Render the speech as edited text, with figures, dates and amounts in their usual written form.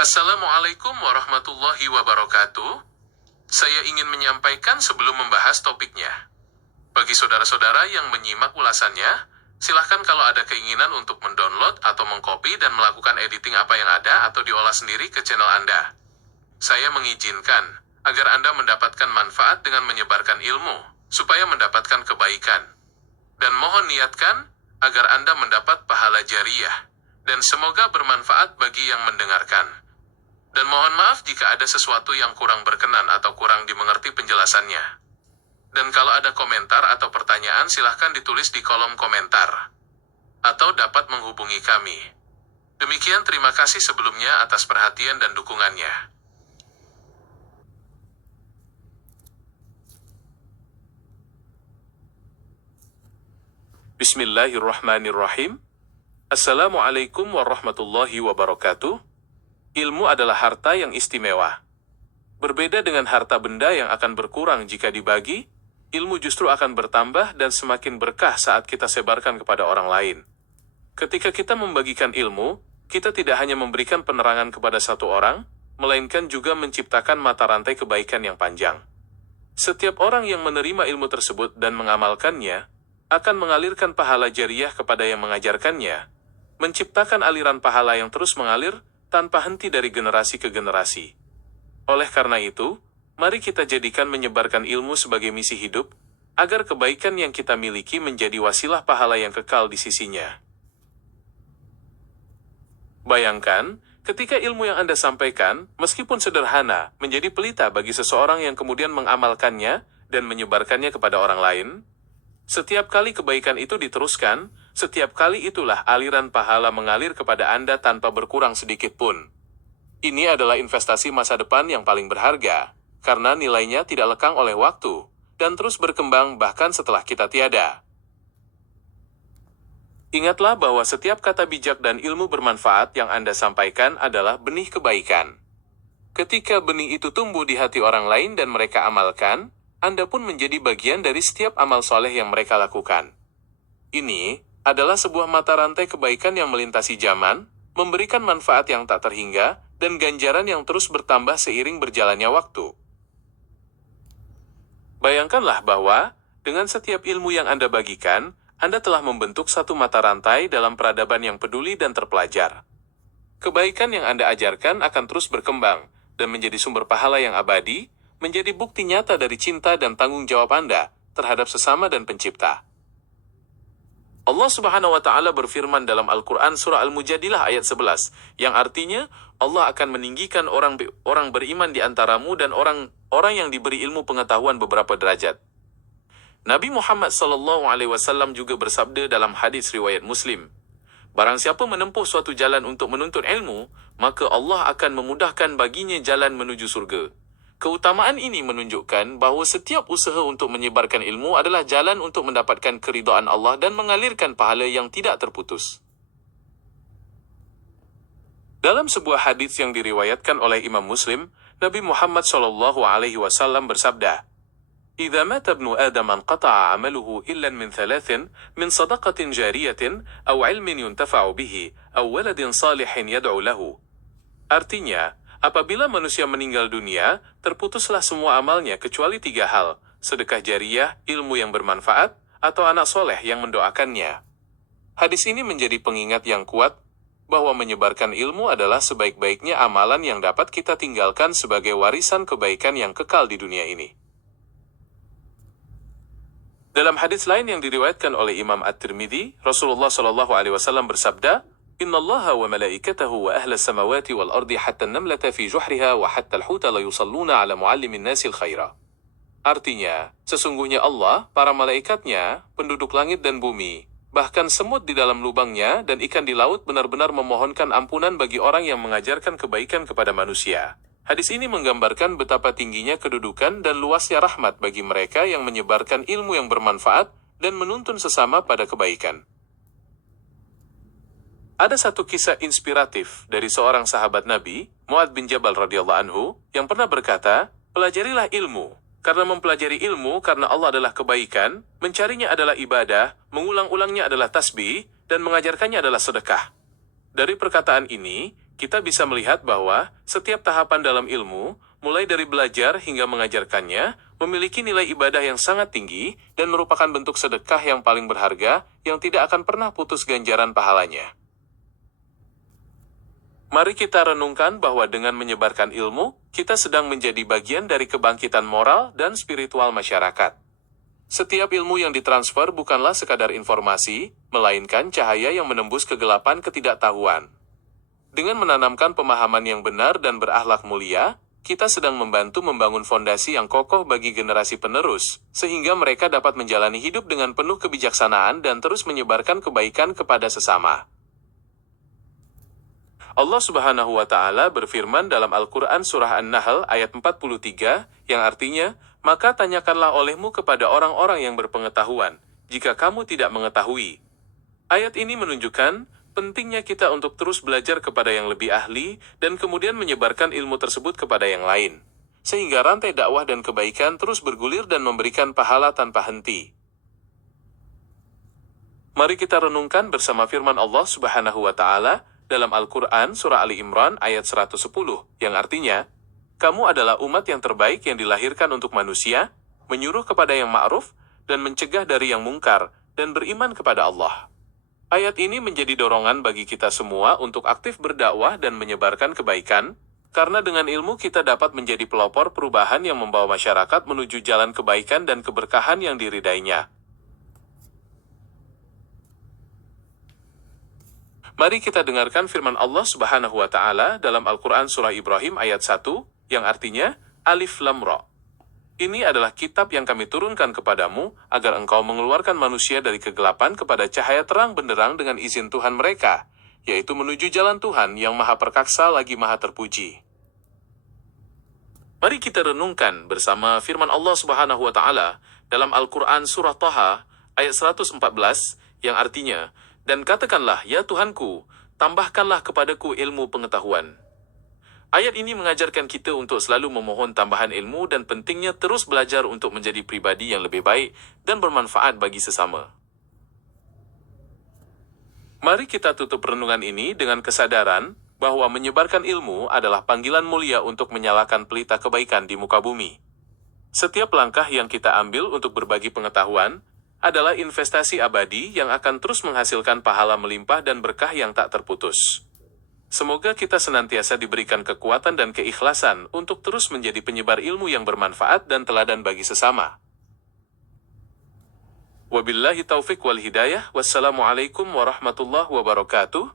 Assalamualaikum warahmatullahi wabarakatuh. Saya ingin menyampaikan sebelum membahas topiknya. Bagi saudara-saudara yang menyimak ulasannya, silahkan kalau ada keinginan untuk mendownload atau mengcopy dan melakukan editing apa yang ada atau diolah sendiri ke channel Anda. Saya mengizinkan agar Anda mendapatkan manfaat dengan menyebarkan ilmu, supaya mendapatkan kebaikan. Dan mohon niatkan agar Anda mendapat pahala jariah, dan semoga bermanfaat bagi yang mendengarkan. Dan mohon maaf jika ada sesuatu yang kurang berkenan atau kurang dimengerti penjelasannya. Dan kalau ada komentar atau pertanyaan silahkan ditulis di kolom komentar. Atau dapat menghubungi kami. Demikian, terima kasih sebelumnya atas perhatian dan dukungannya. Bismillahirrahmanirrahim. Assalamualaikum warahmatullahi wabarakatuh. Ilmu adalah harta yang istimewa. Berbeda dengan harta benda yang akan berkurang jika dibagi, ilmu justru akan bertambah dan semakin berkah saat kita sebarkan kepada orang lain. Ketika kita membagikan ilmu, kita tidak hanya memberikan penerangan kepada satu orang, melainkan juga menciptakan mata rantai kebaikan yang panjang. Setiap orang yang menerima ilmu tersebut dan mengamalkannya, akan mengalirkan pahala jariah kepada yang mengajarkannya, menciptakan aliran pahala yang terus mengalir, tanpa henti dari generasi ke generasi. Oleh karena itu, mari kita jadikan menyebarkan ilmu sebagai misi hidup, agar kebaikan yang kita miliki menjadi wasilah pahala yang kekal di sisinya. Bayangkan, ketika ilmu yang Anda sampaikan, meskipun sederhana, menjadi pelita bagi seseorang yang kemudian mengamalkannya dan menyebarkannya kepada orang lain. Setiap kali kebaikan itu diteruskan, setiap kali itulah aliran pahala mengalir kepada Anda tanpa berkurang sedikit pun. Ini adalah investasi masa depan yang paling berharga, karena nilainya tidak lekang oleh waktu, dan terus berkembang bahkan setelah kita tiada. Ingatlah bahwa setiap kata bijak dan ilmu bermanfaat yang Anda sampaikan adalah benih kebaikan. Ketika benih itu tumbuh di hati orang lain dan mereka amalkan, Anda pun menjadi bagian dari setiap amal soleh yang mereka lakukan. Ini adalah sebuah mata rantai kebaikan yang melintasi zaman, memberikan manfaat yang tak terhingga, dan ganjaran yang terus bertambah seiring berjalannya waktu. Bayangkanlah bahwa, dengan setiap ilmu yang Anda bagikan, Anda telah membentuk satu mata rantai dalam peradaban yang peduli dan terpelajar. Kebaikan yang Anda ajarkan akan terus berkembang, dan menjadi sumber pahala yang abadi, menjadi bukti nyata dari cinta dan tanggung jawab Anda terhadap sesama dan pencipta. Allah Subhanahu wa Ta'ala berfirman dalam Al-Quran Surah Al-Mujadilah ayat 11, yang artinya Allah akan meninggikan orang beriman di antaramu dan orang yang diberi ilmu pengetahuan beberapa derajat. Nabi Muhammad SAW juga bersabda dalam hadis riwayat Muslim, barang siapa menempuh suatu jalan untuk menuntut ilmu, maka Allah akan memudahkan baginya jalan menuju surga. Keutamaan ini menunjukkan bahawa setiap usaha untuk menyebarkan ilmu adalah jalan untuk mendapatkan keridhaan Allah dan mengalirkan pahala yang tidak terputus. Dalam sebuah hadis yang diriwayatkan oleh Imam Muslim, Nabi Muhammad SAW bersabda, "Idza mata ibnu Adam anqata'a 'amaluhu illa min thalathin, min sadaqatin jariyatin, aw 'ilmin yuntafa'u bihi, aw waladin salihin yad'u lahu." Artinya, apabila manusia meninggal dunia, terputuslah semua amalnya kecuali 3 hal, sedekah jariah, ilmu yang bermanfaat, atau anak soleh yang mendoakannya. Hadis ini menjadi pengingat yang kuat, bahwa menyebarkan ilmu adalah sebaik-baiknya amalan yang dapat kita tinggalkan sebagai warisan kebaikan yang kekal di dunia ini. Dalam hadis lain yang diriwayatkan oleh Imam At-Tirmidzi, Rasulullah SAW bersabda, Inna Allah wa malaikatahu wa ahla samawati wal ardi hatta namlata fi juhriha wa hatta al-huta la yusalluna ala muallimin nasil khaira. Artinya, sesungguhnya Allah, para malaikatnya, penduduk langit dan bumi, bahkan semut di dalam lubangnya dan ikan di laut benar-benar memohonkan ampunan bagi orang yang mengajarkan kebaikan kepada manusia. Hadis ini menggambarkan betapa tingginya kedudukan dan luasnya rahmat bagi mereka yang menyebarkan ilmu yang bermanfaat dan menuntun sesama pada kebaikan. Ada satu kisah inspiratif dari seorang sahabat Nabi, Mu'adz bin Jabal radhiyallahu anhu, yang pernah berkata, pelajarilah ilmu, karena mempelajari ilmu karena Allah adalah kebaikan, mencarinya adalah ibadah, mengulang-ulangnya adalah tasbih, dan mengajarkannya adalah sedekah. Dari perkataan ini, kita bisa melihat bahwa setiap tahapan dalam ilmu, mulai dari belajar hingga mengajarkannya, memiliki nilai ibadah yang sangat tinggi dan merupakan bentuk sedekah yang paling berharga yang tidak akan pernah putus ganjaran pahalanya. Mari kita renungkan bahwa dengan menyebarkan ilmu, kita sedang menjadi bagian dari kebangkitan moral dan spiritual masyarakat. Setiap ilmu yang ditransfer bukanlah sekadar informasi, melainkan cahaya yang menembus kegelapan ketidaktahuan. Dengan menanamkan pemahaman yang benar dan berakhlak mulia, kita sedang membantu membangun fondasi yang kokoh bagi generasi penerus, sehingga mereka dapat menjalani hidup dengan penuh kebijaksanaan dan terus menyebarkan kebaikan kepada sesama. Allah Subhanahu wa Ta'ala berfirman dalam Al-Quran Surah An-Nahl ayat 43, yang artinya, maka tanyakanlah olehmu kepada orang-orang yang berpengetahuan, jika kamu tidak mengetahui. Ayat ini menunjukkan pentingnya kita untuk terus belajar kepada yang lebih ahli, dan kemudian menyebarkan ilmu tersebut kepada yang lain. Sehingga rantai dakwah dan kebaikan terus bergulir dan memberikan pahala tanpa henti. Mari kita renungkan bersama firman Allah Subhanahu wa Ta'ala dalam Al-Quran Surah Ali Imran ayat 110, yang artinya, kamu adalah umat yang terbaik yang dilahirkan untuk manusia, menyuruh kepada yang ma'ruf, dan mencegah dari yang mungkar, dan beriman kepada Allah. Ayat ini menjadi dorongan bagi kita semua untuk aktif berdakwah dan menyebarkan kebaikan, karena dengan ilmu kita dapat menjadi pelopor perubahan yang membawa masyarakat menuju jalan kebaikan dan keberkahan yang diridainya. Mari kita dengarkan firman Allah Subhanahu wa Ta'ala dalam Al-Quran Surah Ibrahim ayat 1, yang artinya, Alif Lam Ra. Ini adalah kitab yang kami turunkan kepadamu, agar engkau mengeluarkan manusia dari kegelapan kepada cahaya terang benderang dengan izin Tuhan mereka, yaitu menuju jalan Tuhan yang maha perkasa lagi maha terpuji. Mari kita renungkan bersama firman Allah Subhanahu wa Ta'ala dalam Al-Quran Surah Taha ayat 114, yang artinya, dan katakanlah, ya Tuhanku, tambahkanlah kepadaku ilmu pengetahuan. Ayat ini mengajarkan kita untuk selalu memohon tambahan ilmu dan pentingnya terus belajar untuk menjadi pribadi yang lebih baik dan bermanfaat bagi sesama. Mari kita tutup renungan ini dengan kesadaran bahwa menyebarkan ilmu adalah panggilan mulia untuk menyalakan pelita kebaikan di muka bumi. Setiap langkah yang kita ambil untuk berbagi pengetahuan adalah investasi abadi yang akan terus menghasilkan pahala melimpah dan berkah yang tak terputus. Semoga kita senantiasa diberikan kekuatan dan keikhlasan untuk terus menjadi penyebar ilmu yang bermanfaat dan teladan bagi sesama. Wabillahi taufik wal hidayah. Wassalamualaikum warahmatullahi wabarakatuh.